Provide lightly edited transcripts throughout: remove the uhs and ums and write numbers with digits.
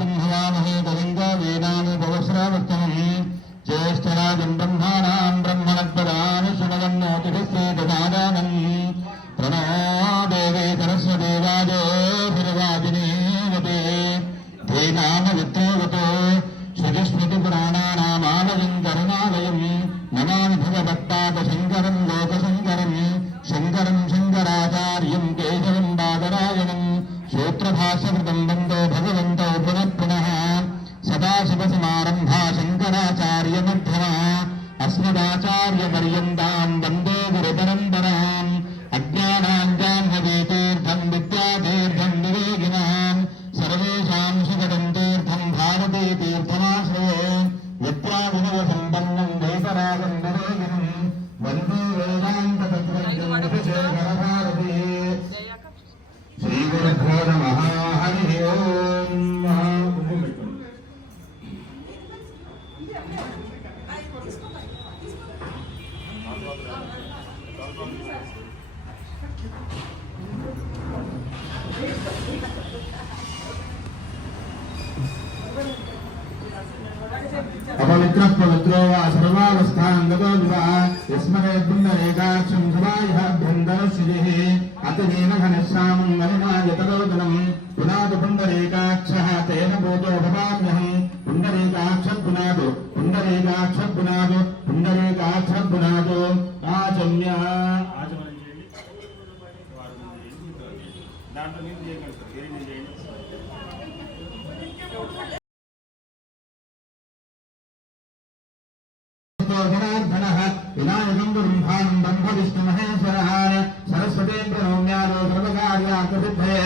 भवामहे कविं वेदानुपवस्रावस्तमम् ज्येष्ठराजं ब्रह्माणां ब्रह्मणद्वदानि शृण्वन्नोतिभिस्सेदसादानम् प्रणो देवी सरस्वती वाजोभिर्वाजिनीवते धेनामवित्रोवतो श्रुतिस्मृतिपुराणानामालयं करुणालयं नमामि भगवत्पादशङ्करं लोकशङ्करं शङ्करं शङ्कराचार्यं केशवं बादरायणं सूत्रभाष्यकृतं वन्दे भगवन्तौ पुनः पुनः सदाशिवसमारम्भा शङ्कराचार्यमध्यमा अस्मदाचार्यपर्यन्तां वन्दे गुरुपरम्पराम् अज्ञानाञ्जाह्नवीतीर्थं विद्यातीर्थं विवेकिनां सर्वेषां सुखदं तीर्थं भारतीतीर्थमाश्रये विद्याविनयसम्पन्नं वैतरागं विवेकिनं वन्दे वेदान्ततत्त्वज्ञं श्रीगुरुभ्यो नमः। हरिः ओम्। अपवित्रः पवित्रो वा सर्वावस्थाङ्गतो विवाह यस्मदेपुण्डरेकाक्षं सवायभ्यन्तरश्रुतिः अतनेन घनश्यामं वनमायतरोदनं पुनातु पुण्डरेकाक्षः तेन भूतो भवाम्यहं पुण्डरेकाक्षः पुनातु पुण्डरेकाक्षः पुनातु पुण्डरेकाक्षः पुनातु आचम्य जनार्दनः विनायकं ब्रह्माणं ब्रह्मविष्णुमहेश्वरः सरस्वतीन्द्र नौम्यादो सर्वकार्यार्थसिद्धये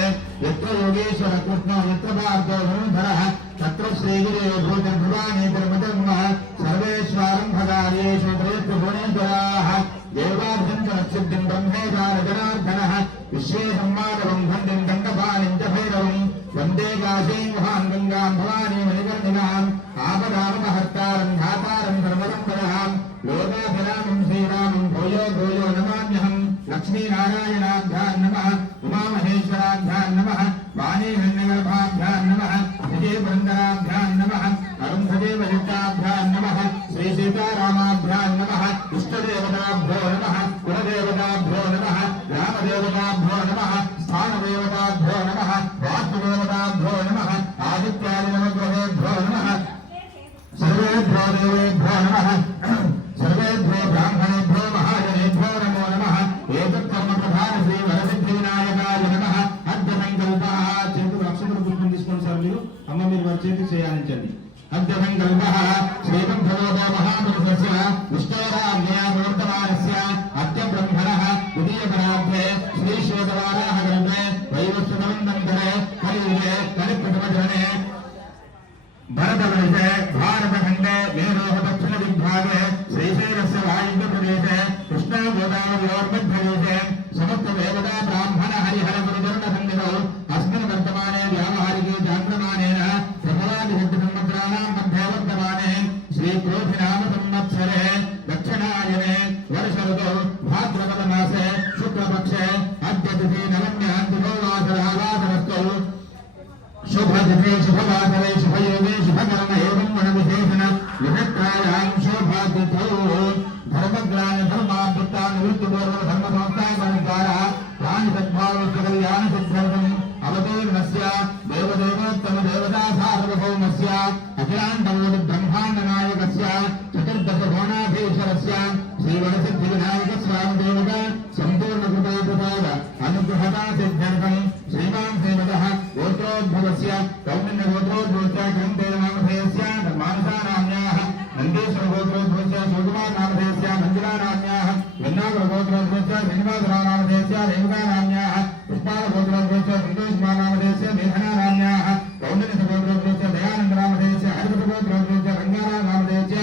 यत्र योगेश्वर कृष्णो यत्र पार्थो धनुर्धरः तत्र श्रीगिरे भूतभुवानी धर्मधर्मः सर्वेश्वरम्भकार्येषु त्रयत्रिभुवनेश्वराः देवाभ्यन्तरसिद्धिं ब्रह्मेशान जनार्दनः विश्वेशम्माधवं खण्डिं दण्डपाणिं च भैरवं वन्दे काशीं महान् गङ्गां भवानीं मणिकर्णिकाम् आपदामहर्तारं धातारं धर्मरम्बरहां लोकाभिरामं श्रीरामं भूयो भूयो नमाम्यहं लक्ष्मीनारायणाभ्यां नमः उमामहेश्वराभ्यां नमः वाणीहिरण्यगर्भाभ्यां नमः विजयवृन्दराभ्यां नमः अरुन्धदेवयुक्ताभ्यां नमः श्रीसीतारामाभ्यां नमः इष्टदेवताभ्यो नमः कुलदेवताभ्यो नमः ग्रामदेवताभ्यो नमः स्थानदेवताभ्यो नमः वास्तुदेवताभ्यो नमः आदित्यादिनवग्रहेभ्यो नमः सर्वेभ्यो देवेभ्यो नमः सर्वेभ्यो ब्राह्मणेभ्यो महाजनेभ्यो नमो नमः एतत्कर्मप्रधान श्री वरसिद्धिविनायकाय नमः अद्यसङ्कल्पः చేతులు అక్షతలు పుష్పం తీసుకోండి సార్ మీరు అమ్మ మీరు వారి చేతికి చేయాలించండి अद्यसङ्कल्पः श्रीकण्ठलोको महापुरुषस्य विष्णोराज्ञाप्रवर्तमानस्य अद्यब्रह्मणः द्वितीयपरार्थे श्रीश्वेतवाराहगर्भे वैवस्वतमन्तरे कलियुगे कलिप्रथमचरणे भरतवर्षे भारतखण्डे मेरोहदक्षिणदिग्भागे श्रीशैलस्य वायव्यप्रदेशे कृष्णागोदावर्योर्मध्यदेशे समस्तदेवता ब्राह्मण हरिहरगुरुचरणसन्निधौ अस्मिन् वर्तमाने व्यावहारिके चान्द्रमानेन प्रभवादिशब्दसंवत्सराणां मध्ये वर्तमाने श्रीक्रोधिनामसंवत्सरे दक्षिणायने वर्षऋतौ भाद्रपदमासे शुक्लपक्षे अद्य तिथि नवम्यान्तिथो वासरस्तौ शुभतिथे शुभवासरे शुभयोगे शुभकर्म एवं गुणविशेषण विभक्तायां शोभातिथौ धर्मग्लानि धर्माभ्युत्थाननिवृत्तिपूर्व धर्मसंस्थापनकारः प्राणिसद्भावकल्याणसिद्ध्यर्थम् अवतीर्णस्य देवदेवोत्तमदेवता सार्वभौमस्य अखिलाण्डकोटिब्रह्माण्डनायकस्य चतुर्दशभुवनाधीश्वरस्य श्रीवरसिद्धिविनायकस्वामिदेवता सम्पूर्णकृपाप्रसाद अनुग्रहता सिद्ध्यर्थम् श्रीमान् श्रीमतः गोत्रोद्भवस्य कौण्डिन्यगोत्रोद्भवस्य ग्रन्थेनामधेयस्य मानसानाम्याः नन्दीश्वरगोत्रोद्भवस्य शिवकुमारनामधेयस्य मञ्जुलानाम्याः विन्नागरगोत्रोद्भवस्य श्रीनिवासरावनामधेयस्य रेणुकानाम्याः पुष्पालगोत्रोद्भवस्य सन्तोषकुमारनामधेयस्य मेघनानाम्याः कौण्डिन्यगोत्रोद्भवस्य दयानन्दनामधेयस्य हरिपतिगोत्रोद्भवस्य रङ्गानामधेयस्य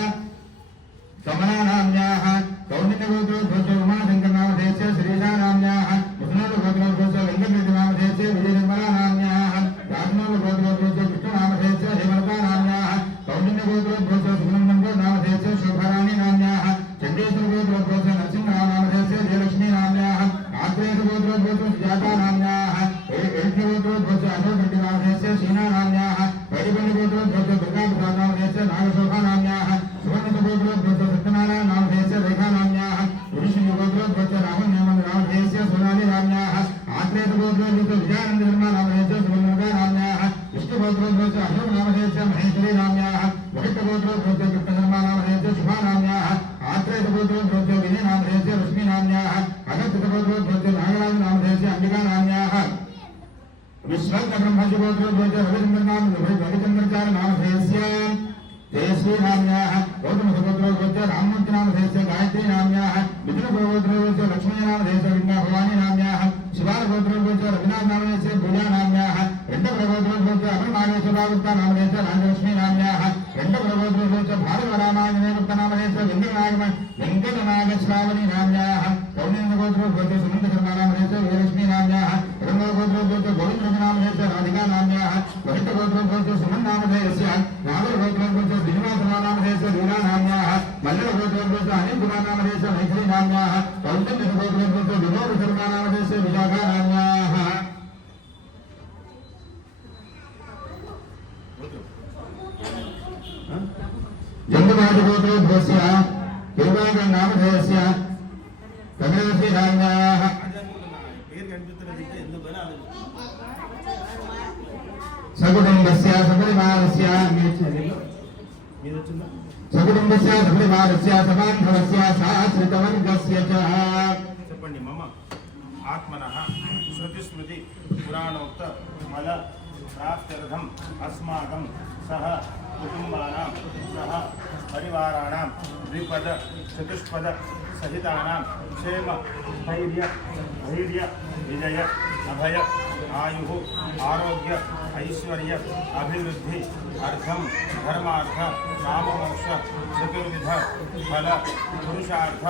कमलानाम्याः कौण्डिन्यगोत्रोद्भवस्य उमाशङ्करनामधेयस्य श्रीशानाम्याः मुस्लिमगोत्रोद्भवस्य वेङ्कटनामधेयस्य विजयनिर्मलानाम्याः राजनोगोत्रोद्भवस्य कृष्णनामधेयस्य हेमलतानाम्याः कौण्डिन्यगोत्रोद्भवस्य सुब्रह्मण्यनामधेयस्य शोभाराणीनाम्याः चण्डेश्वरगोत्रोद्भवस्य नरसिंहनामधेयस्य जयलक्ष्मीनाम्याः आत्रेयगोत्रोद्भवस्य सुजातानाम्याः एष्णगोत्रोद्भवस्य अशोक नाम्न्याः अगस्त्यगोत्रोद्भूतो नागराजनामधेयस्य अंबिकानाम्न्याः विश्वब्रह्मज्योतिर्भूतो रविचन्द्रनामधेयस्य जयश्री नाम्न्याः गौतमगोत्रोद्भूतो राममूर्तिनामधेयस्य गायत्री नाम्न्याः मिथुनगोत्रोद्भूतो लक्ष्मीनामधेयस्य गंगा भवानी नाम्न्याः शिवागोत्रोद्भूतो रविनाथनामधेयस्य पूजा नाम्न्याः रेड्डगोत्रोद्भूतो अमरनागेश्वरागुप्ता नामधेयस्य राजलक्ष्मी नाम्न्याः रेड्डगोत्रोद्भूतो भारतवरामांजनेयगुप्तनामधेयस्य वेङ्कटनागश्रावणी नाम्न्याः कौण्डिन्यगोत्रोद्भूतो सुमन्तशर्मानामधेयस्य विजयलक्ष्मी नाम्न्याः रङ्गगोत्रोद्भूतो गोविन्दनामधेयस्य राधिका नाम्न्याः वरिष्ठगोत्रोद्भूतो सुमन्नामधेयस्य नागरगोत्रोद्भूतो श्रीनिवासनामधेयस्य लीला नाम्न्याः मल्लगोत्रोद्भूतो अनिलकुमारनामधेयस्य मैथिली नाम्न्याः कौण्डिन्यगोत्रोद्भूतो विनोदशर्मानामधेयस्य विशाखा नाम्न्याः जम्बुराजगोत्रोद्भूतस्य किरुबागनामधेयस्य कमलश्री नाम्न्याः सकुटुम्बस्य सपरिवारस्य सबान्धवस्य साश्रितवर्गस्य च చెప్పండి మమ ఆత్మనః శృతిస్మృతి పురాణోక్త మల ప్రాప్త్యర్థం అస్మాకం సహ కుటుంబానాం సహ పరివారాణాం ద్విపద చతుష్పద సహితానాం క్షేమ స్థైర్య ధైర్య విజయ అభయ ఆయు ఆరోగ్య ఐశ్వర్య అభివృద్ధి అర్థం ధర్మార్థ కామమోక్ష చతుర్విధ ఫల పురుషార్థ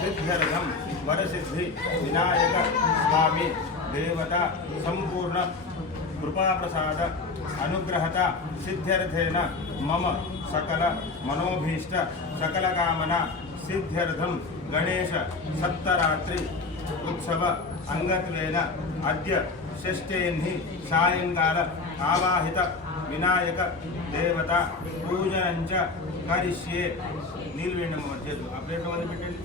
సిద్ధ్యర్థం వరసిద్ధి వినాయక స్వామి దేవత సంపూర్ణ కృపాప్రసాద అనుగ్రహత సిద్ధ్యర్థేన మమ సకల మనోభీష్ట సకల కామన సిద్ధ్యర్థం గణేశ సప్తరాత్రి ఉత్సవ అంగత్వేన అద్య షష్ఠేన్హి సాయంకాల ఆవాహిత వినాయక దేవత పూజనంచ కరిష్యే. నీళ్ళు వేయండి మధ్య ఆ ప్లేట్లో వదిలి పెట్టండి.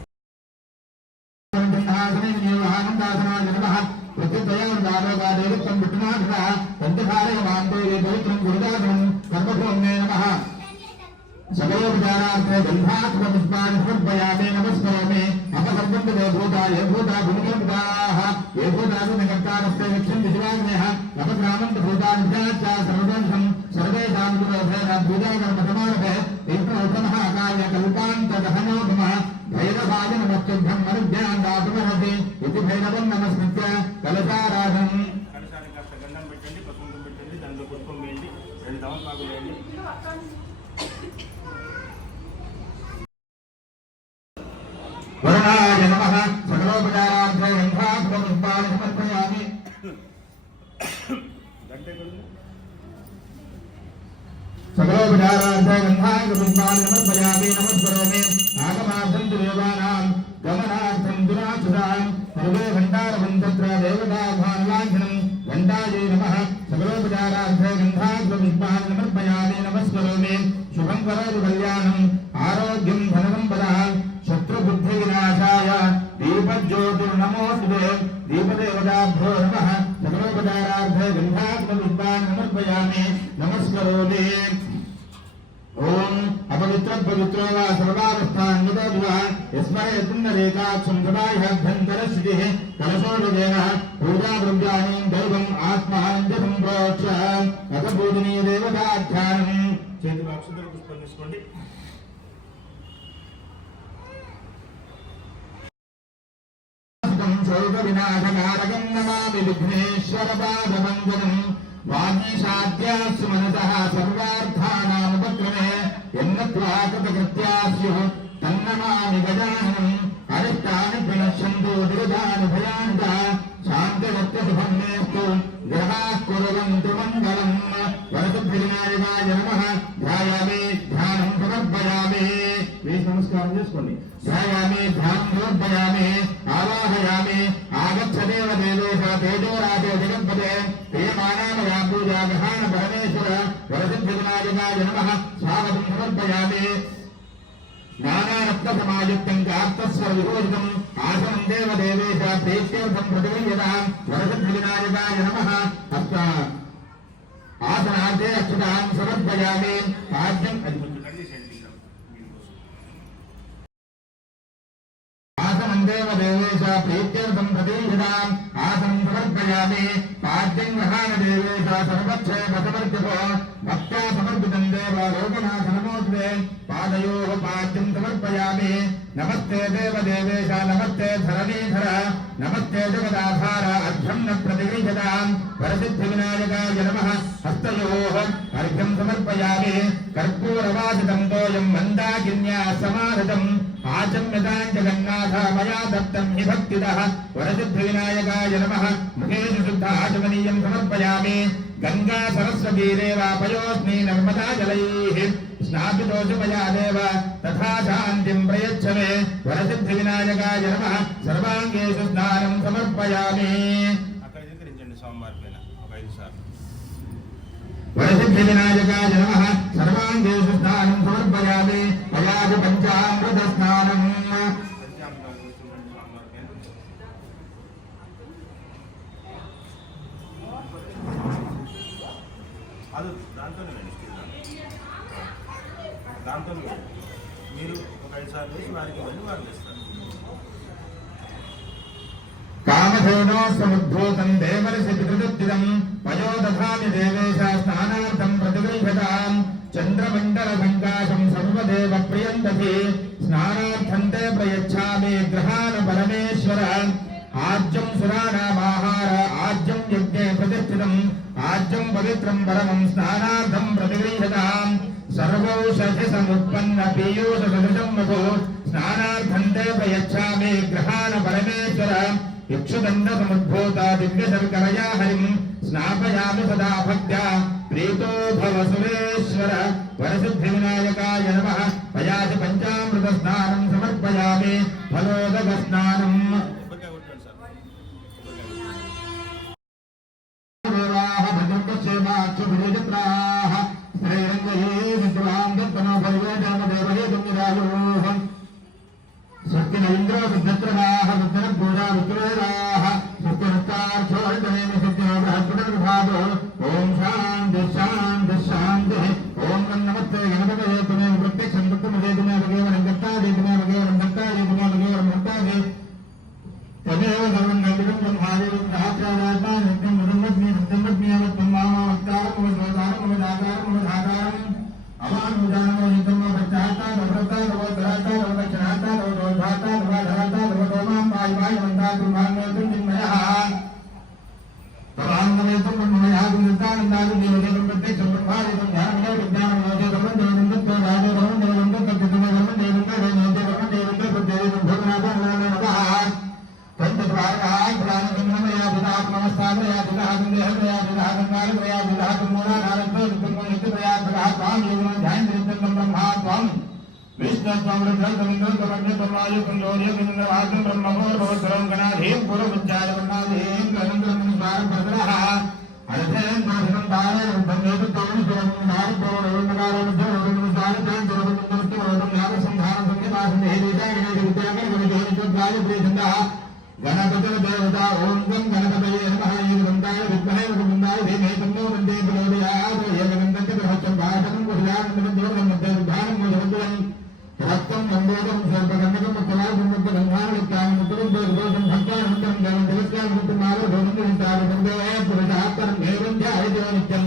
सकलोपचारार्थे गन्धात्मपुष्पाणि समर्पयामि नमस्करोमि अपसर्पन्ततो भूता ये भूता भूमिकर्ताः ये भूतादिकर्तारस्ते गच्छन्ति शिवाग्नेः नमस्रामन्तभूतानिभ्याश्च सर्वदोषं सर्वेषां गुणोभेन पूजाकर्मसमारभे विष्णोत्तमः कार्यकल्पान्तदहनोपमः भैरवाय नमस्तुभ्यं मरुभ्यां दातुमर्हति इति भैरवं नमस्कृत्य कलशाराधनम्. కలశానికి కాస్త గంధం పెట్టండి, పసుపు పెట్టండి, దాంట్లో పుష్పం వేయండి, 2 తమలపాకులు వేయండి. वरुणाय नमः. सकलोपचारार्थे गन्धात्मपुष्पाणि समर्पयामि. सकलोपचारार्थे गन्धात्मपुष्पाणि समर्पयामि नमस्करोमि आगमार्थं तु देवानां गमनार्थं दुरासुरां सर्वे भण्डारं तत्र देवताभान्लाञ्छनं घण्टायै नमः. सकलोपचारार्थे गन्धात्मपुष्पाणि समर्पयामि नमस्करोमि शुभं करोतु कल्याणम् आरोग्यं धनसम्पदः शत्रुबुद्धिविनाशाय दीपज्योतिर्नमोऽस्तुते. दीपदेवताभ्यो नमः. सकलोपचारार्थे गन्धात्मपुष्पाणि समर्पयामि नमस्करोमि. ओम अपवित्रपवित्रो वा सर्वावस्थान्वितो विवा यस्मरेतुन्नरेकाक्षं सदाह्यभ्यन्तरस्थितिः कलशोदकेन पूजाद्रव्याणि दैवम् आत्माञ्जनं प्रोक्ष अथ पूजनीयदेवताध्यानम्. చేతులు అక్షతలు పుష్పం తీసుకోండి. शोकविनाशकारकं नमामि विघ्नेश्वरपादवन्दनं. वागीशाद्यास्तु मनसः सर्वार्थानामुपक्रमे यन्नत्वा कृतकृत्या स्युः तन्नमामि गजाननम्. अरिष्टानि प्रणश्यन्तु दुरितानि भयानि च शान्तिरत्यशुभं मेस्तु ग्रहाः कुर्वन्तु मङ्गलम्. वरसिद्धिविनायकाय नमः. ध्यायामि ध्यानं समर्पयामि. नमस्कारं చేసుకోండి. ध्यायामि ध्यानं समर्पयामि आवाहयामि. आगच्छदेव देवेश तेजोराजे जगत्पते प्रियमाणामया पूजा गहान परमेश्वर वरसिद्धिविनायकाय नमः. स्वागतं समर्पयामि. ज्ञानारत्नसमायुक्तं कार्तस्वरविभूषितम् आसनं देवदेवेश प्रेक्ष्यर्थं प्रतिगृह्यतां वरसिद्धिविनायकाय नमः. आसनार्थे अक्षतां समर्पयामि. पाद्यं आसनं देवदेवेश प्रीत्यर्थं प्रतीयताम् आसनं समर्पयामि पाद्यं महानदेवेश सर्वक्षेपसमर्पितो भक्त्या समर्पितं देव लोकनाथनमोऽस्ते पादयोः पाद्यं समर्पयामि नमस्ते देवदेवेश नमस्ते धरणीधर नमस्ते जगदाधार अर्घ्यं न प्रतिगृह्यताम् वरसिद्धिविनायकाय नमः हस्तयोः अर्घ्यं समर्पयामि कर्पूरवासितं तोयं मन्दाकिन्या समाहृतम् आचम्यतां जगन्नाथ मया दत्तं हि भक्तिदः वरसिद्धिविनायकाय नमः मुखे शुद्ध आचमनीयं समर्पयामि गंगा सरस्वती देवापयोऽस्मि नर्मदा जलैः स्नापितोऽसि मया देव तथा शान्तिं प्रयच्छ मे वरसिद्धिविनायकाय नमः सर्वाङ्गेषु स्नानं समर्पयामि वरसिद्धिविनायकाय नमः सर्वाङ्गेषु स्नानं समर्पयामि मयापि पञ्चामृतस्नानम् దాంతో మీరు ఒక 5 సార్లు వేసి వారికి ఇవ్వండి, వారు వేస్తారు. కామధేనో సముద్భూతం దేవర్షిపితృప్తిదం పయో దధామి దేవేశ స్నానార్థం ప్రతిగృహ్యతాం చంద్రమండల సంకాశం సర్వదేవ ప్రియం దధి స్నానార్థం తే ప్రయచ్ఛామి గ్రహాణ పరమేశ్వర ఆజ్యం సురాణామాహార ఆజ్యం యజ్ఞే ప్రతిష్ఠితం ఆజ్యం పవిత్రం పరమం స్నానార్థం ప్రతిగృహ్యతాం सर्वौषधि समुत्पन्न पीयूष सदृशं मधु स्नानार्थं ते प्रयच्छामि ग्रहाण परमेश्वर इक्षुदण्ड समुद्भूता दिव्य शर्करया हरिं स्नापयामि सदा भक्त्या प्रीतो भव सुरेश्वर वरसिद्धिविनायकाय नमः पयाति पंचामृत स्नानं समर्पयामि फलोदक स्नानम् गणपति देवता ओम गं गणपतये नमः येवन्ताय विद्महे मुकुन्दाय धीमहि तन्नो वन्दे प्रचोदयात् येवन्तं प्रहचं भाषं कुर्यात् देवं मध्ये विधानं मोदवन्तुं रक्तं मन्दोदं सर्वगण्डकं कलावं गन्धानं विद्यानं मुकुलं देवदोषं भक्तानं मन्दं ज्ञानं देवस्यां मुक्तिमालो भवन्तं तारं वन्दे पुरुषात्तरं देवं ध्यायते नित्यं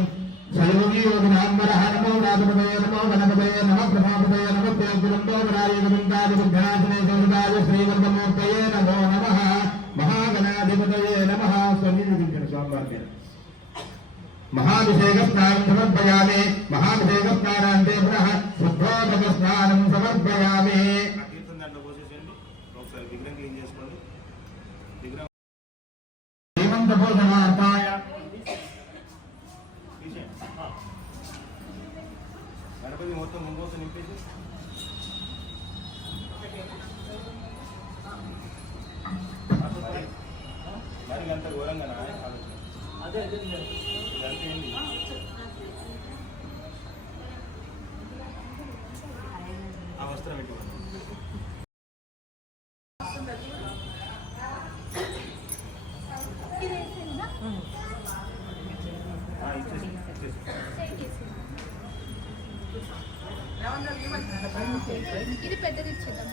सयोगी योगिनाम्बरः नमो राजपतये नमो गणपतये नमः प्रभापतये नमः तेजुरन्दोवराय गोविन्दाय विघ्नाशने देवताय श्रीवर्धमूर्तये नमो नमः महागणाधिपतये नमः स्वामी महाभिषेकस्नानं समर्पयामि महाभिषेकस्नानान्ते पुनः शुद्धोदकस्नानं समर्पयामि श्रीमन्तभोजनार्थाय గణపతి మొత్తం ముందు నింపేసి మరి అంత ఘోరంగా అదే ఇదంతా ఏంటి ఆ వస్త్రం పెట్టుకోండి ఇది పెద్దది ఇచ్చేద్దాం.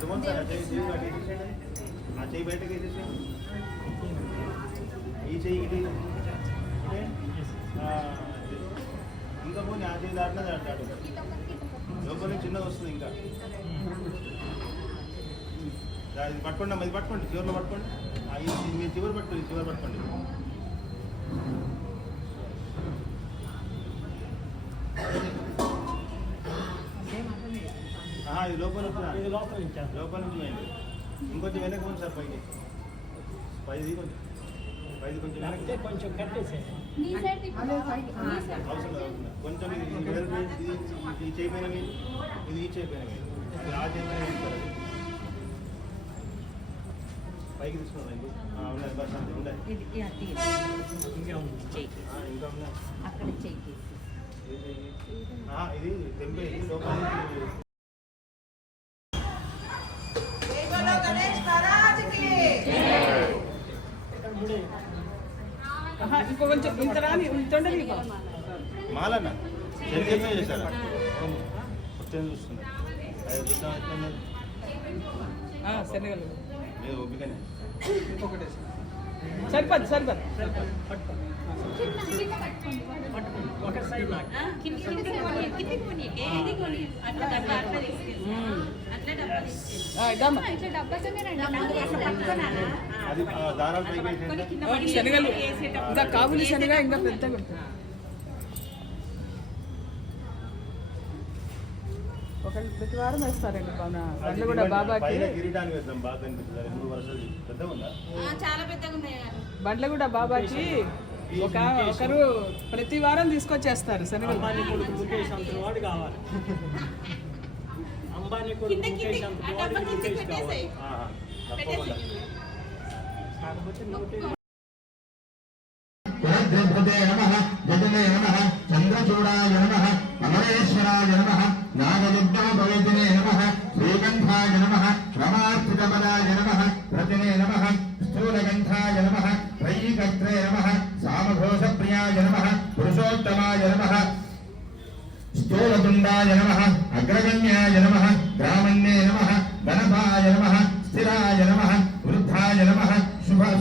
అడుగుంది సార్ చేయి ఆ చేయి బయటకు వేసేసాను ఈ చెయ్యి ఇది ఇంకా పోనీ ఆ చేయి దాటినా దాటాడు లోపల చిన్నది వస్తుంది ఇంకా ఇది పట్టుకోండి అమ్మా ఇది పట్టుకోండి చివరిలో పట్టుకోండి మీరు చివరి పట్టుకోండి చివరి పట్టుకోండి ఇది లోపల లోపల నుంచి వేయండి ఇంకొంచెం వెనక్కి పోండి సార్ పైకి పైది కొంచెం వెనక్కి కొంచెం కట్టేసేయండి అవసరం అవుతుంది కొంచెం ఈ చేయపోయిన మీరు ఇది ఈ చేయపోయిన మీరు ఆ చేయపోయిన పైకి తీసుకున్నాను ఉన్నాయి బస్ అంతే ఉన్నాయి ఇంకా ఉన్నాయి ఇది తెంపే లోపల ఇంకో కొంచెం ఇంత రాని ఇంతండి మాలన్న జరిగే చేశారా వచ్చే చూస్తున్నా శనగలు లేదు ఓపికనే ఇంకొకటి సరిపడు ఒక సైడ్ శనగలు ఇంకా కాబులి శనగ ఇంకా పెద్దగా ఉంటుంది ఒకళ్ళు ప్రతి వారం వేస్తారండి బండ్లు కూడా బాబాకి బండ్లు కూడా బాబాకి ఒకరు ప్రతి వారం తీసుకొచ్చేస్తారు శనగలు వాడు కావాలి అంబానీ చంద్రచూడాయ నమః అమరేశ్వరాయ నమః నాగలిద్దాభవేదినే నమః శ్రీగంధాయ నమః రమార్పితపదాయ నమః రతినే నమః స్థూలగంధాయ నమః వైకత్రే నమః సామఘోషప్రియాయ నమః పురుషోత్తమాయ నమః స్థూలతుండాయ నమః అగ్రగణ్యాయ నమః గ్రామణ్యే నమః గణపాయ నమః స్థిరాయ నమః వృద్ధాయ నమః శుభాయ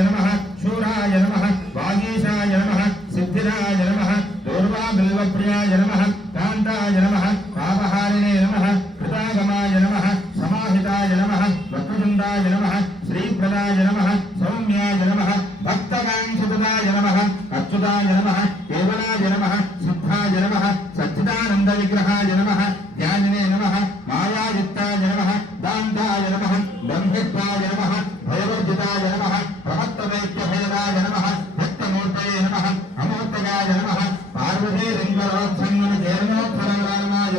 నమః శూరాయ నమః వాగీశాయ నమః సిద్ధిరాయ నమః దూర్వాబిల్వప్రియాయ నమః కాంతాయ నమః పాపహారిణే నమః కృతాగమాయ నమః సమాహితాయ నమః వక్రతుండాయ నమః శ్రీప్రదాయ నమః సౌమ్యాయ నమః భక్తకాంక్షితాయ నమః అచ్యుతాయ నమః కేవలాయ నమః సిద్ధాయ నమః సచ్చిదానంద విగ్రహాయ నమః జ్ఞానినే నమః మాయాయుక్తాయ నమః దాంతాయ నమః బ్రహ్మిత్వాయ నమః భయవర్జితాయ నమః ప్రమత్తవైద్యభేదాయ నమః భక్తమూర్తయే నమః అమూర్తగాయ నమః పార్వతీ లింగరోత్సంగన జయనోత్తరాయ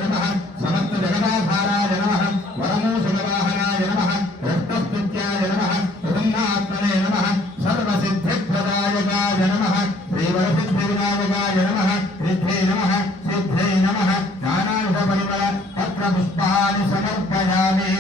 నమః సమస్త జగదాధారాయ నమః వరమూషణవాహనాయ నమః రక్తస్తుత్యాయ నమః ప్రసన్నాత్మనే నమః సర్వసిద్ధిప్రదాయకాయ నమః శ్రీవరసిద్ధివినాయకాయ నమః సిద్ధే నమః సిద్ధే నమః నానావిధ పరిమళ పత్ర పుష్పాన్ని సమర్పయామి.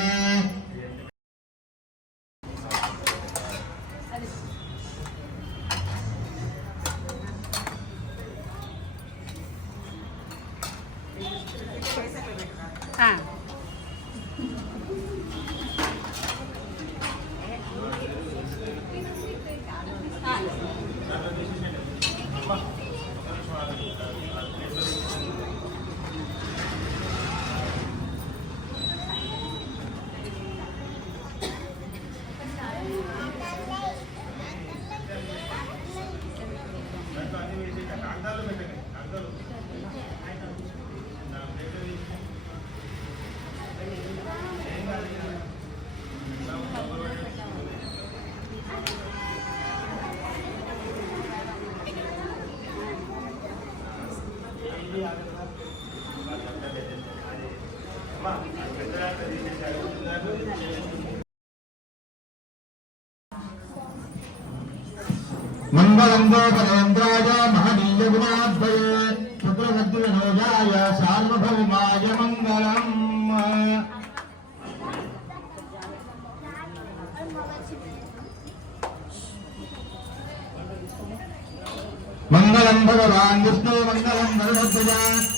మంగళం గోపరేంద్రాయ మహనీయ గుణాద్వయే పుత్రసద్వినోజాయ సార్వభౌమాయ మంగళం. మంగళం భగవాన్ విష్ణు మంగళం గరుడధ్వజ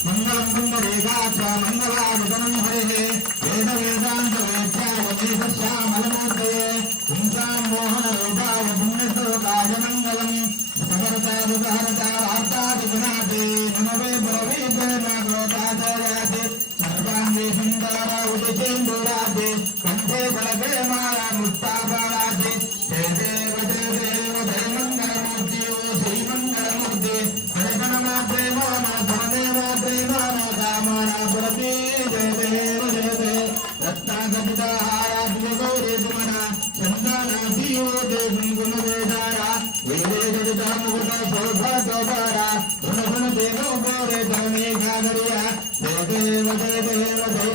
మంగళం పుండరీకాక్ష మంగళానుగణం హరిః వేద వేదాంత వేద్యాయ వేదశ్యామలమూర్తయే పుంసాం మోహన రూపాయ పుణ్యశ్లోకాయ మంగళం సహరతా వార్తాది గుణాతే నమవే బలవే నాగోపాచార్యాతే సర్వాంగే సుందర ఉదితేందురాతే కంఠే బలవే మాయా ముక్తాపారాతే జయ దేవ మంగళమూర్తి ఓ శ్రీ మంగళమూర్తి హరిగణమా ప్రేమో నో ధనదేవో ప్రేమో నో కామనా పురతి జయ దేవ రత్నాగపితాహారాత్మ గౌరీ సుమన చందనాదీయో దేవం గుణవేదాయ వేదే జడితాముఖ శోభా శోభార గుణ దేవో గౌరే ధనే గాగరియ జయ దేవ జయ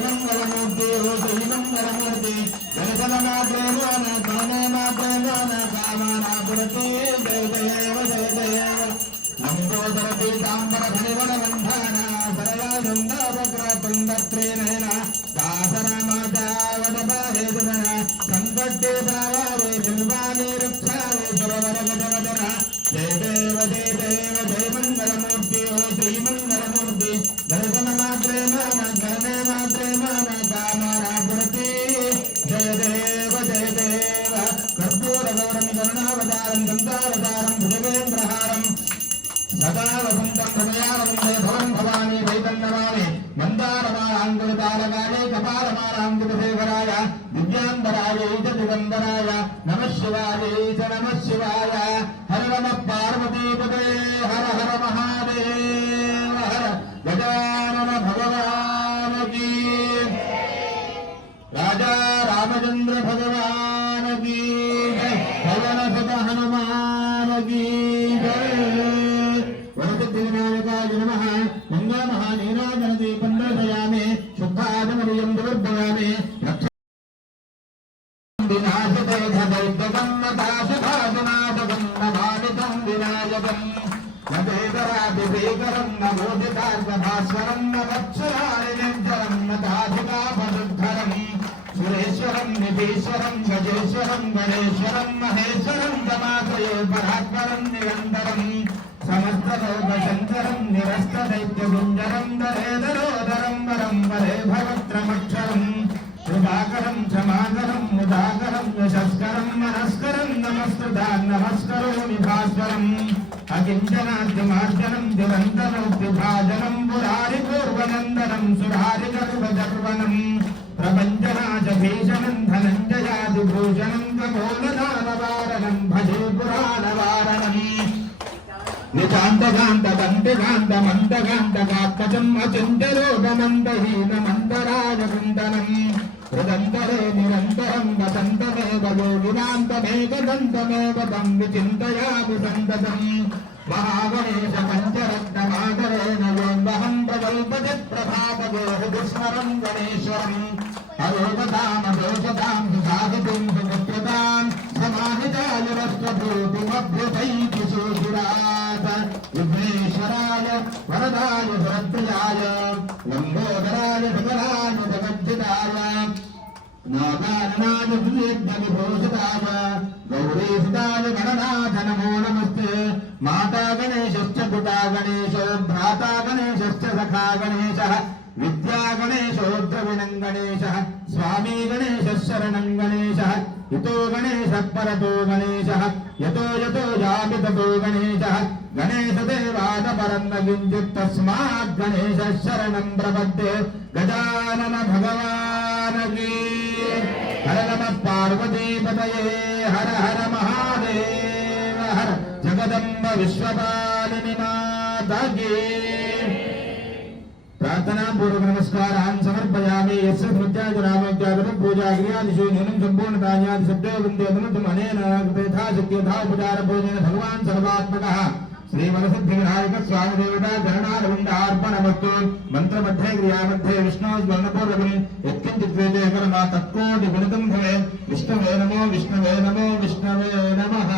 మంగళమూర్తి ఓ శ్రీ మంగళమూర్తి దర్శనమా ప్రేమో న ధనేమా ప్రేమో న కామనా పురతి జయ దేవ లంబోదర పీతాంబర ధనివన బంధాన సరళానందవక్రతుండత్రేణ దాసరమాచావదపాహేతున సంకట్టే భావే జన్వాని రక్షావే శుభవరగజవదన జయ దేవ జయ మంగళమూర్తి ఓ శ్రీ మంగళమూర్తి దర్శన మాత్రే మన ధనే మాత్రే మన కామనా పురతి జయ దేవ కర్పూర గౌరం కరుణావతారం గంగావతారం భుజగేంద్రహారం సదా వసంతం హృదయావృందే భవం భవానీ వైతన్నవామి మందారమాలాంకులితారకాయ కపాలమాలాంకులశేఖరాయ దివ్యాంబరాయ చ దిగంబరాయ నమః శివాయ హర నమః పార్వతీపదే హర హర మహాదేవ హర గజానన భగవాన కీ రాజా రామచంద్ర భగవాన కీ జయ పవన సుత హనుమాన కీ వరసిద్ధివినాయకాయ నమః మంగళమహానీరాజనదీపం దర్శయామి శుద్ధాజమరియం దుర్భయామి వినాశకం వినాయకం నదేతరాభిషేకరం నమోదితార్గభాస్వరం నవత్సరాణిజరం నతాధికాపరుద్ధరం సురేశ్వరం నిధీశ్వరం గజేశ్వరం గణేశ్వరం మహేశ్వరం తమాశ్రయే పరాత్పరం నిరంతరం సమస్తలోకశంకరం నిరస్తదైత్యగుంజరం దరేదరోదరం వరం వరే భవత్రమక్షరం కృపాకరం క్షమాకరం ముదాకరం యశస్కరం మనస్కరం నమస్కృతాన్ నమస్కరోమి భాస్వరం అకించనాద్యమార్జనం దివంతనోద్విభాజనం పురారి పూర్వనందనం సురారి గర్భగర్వణం ప్రపంచనాశ భీషణం ధనంజయాదిభూషణం తమోలదానవారణం భజే పురాణవారణం నిశాంతకాంత దంతికాంత మందకాంతకాత్మజం అచింతలోకమందహీన మందరాజ కుందనం హృదంతరే నిరంతరం వసంతమేవ యోగినాంతమేకదంతమేవ తం విచింతయామి సంతతం మహాగణేశ పంచరత్నమాదరేణ యోన్వహం ప్రకల్పతి ప్రభాపగో విస్మరం గణేశ్వరం అరోగతాం దోషతాం సుసాధితం సుమిత్రతాం సమాహితాయురస్వభూతిమభ్యుతైతి శూశిరాత్ విఘ్నేశ్వరాయ వరదాయ భరద్రయాయ లంబోదరాయ సకలాయ జగజ్జితాయ నాగార్ణాయ విభూషితాయ గౌరీసుతాయ గణనాథ నమో నమస్తే మాతా గణేశశ్చ పితా గణేశో భ్రాతా గణేశశ్చ సఖా గణేశః విద్యా గణేశో ద్రవిణం గణేశః స్వామీ గణేశः శరణం గణేశः హితో గణేశः పరతో గణేశः యతో యతో యామి తతో గణేశः గణేశదేవాద పరం న కించిత్ తస్మాత్ గణేశः శరణం ప్రపద్యే గజానన భగవాన కీ హర నమః పార్వతీపతయే హర హర మహాదేవ హర జగదంబ విశ్వపాలిని మాతా కీ प्रार्थना पूर्वक नमस्कारान् समर्पयामि यस्य स्मृत्यादिनामोद्यागतं पूजाक्रियादिषु न्यूनं सम्पूर्णतायादि शब्दो वृन्द्यतमतम् अनेन कृतेथा शक्यथा उपचारपूजेन भगवान् सर्वात्मकः श्रीवरसिद्धिविनायक स्वामिदेवता चरणारविन्दार्पणमस्तु मन्त्रमध्ये क्रियामध्ये विष्णोस्मरणपूर्वकं यत्किञ्चित् वेदे कर्म तत्कोटिगुणितं भवेत् विष्णवे नमो विष्णवे नमः